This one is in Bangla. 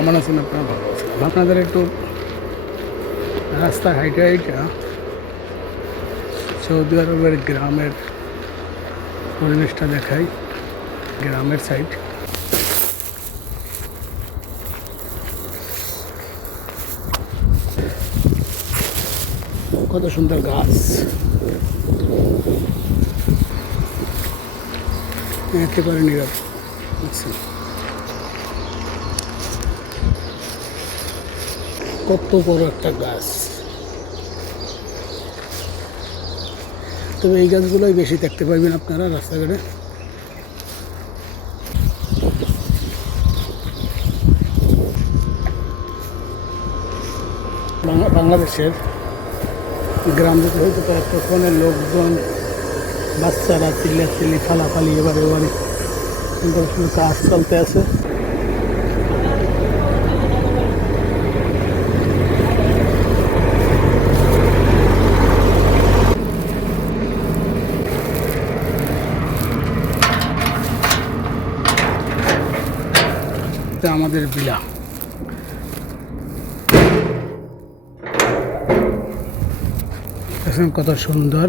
কেমন আছেন আপনারা? ভালো আছেন? আপনাদের একটু রাস্তা হাইটে হাইটা সৌদি আরবের গ্রামের পরিবেশটা দেখাই, গ্রামের সাইড। কত সুন্দর গাছ, একেবারে নীরব। কত বড় একটা গাছ, তবে এই গাছগুলোই বেশি দেখতে পাইবেন আপনারা রাস্তাঘাটে। বাংলাদেশের গ্রামগুলো হয়তো তখনের লোকজন, বাচ্চারা চিল্লাচিল্লি, ফালাফালি, এবারে কিন্তু শুধু কাজ চলতে আছে। আমাদের বিলা কত সুন্দর।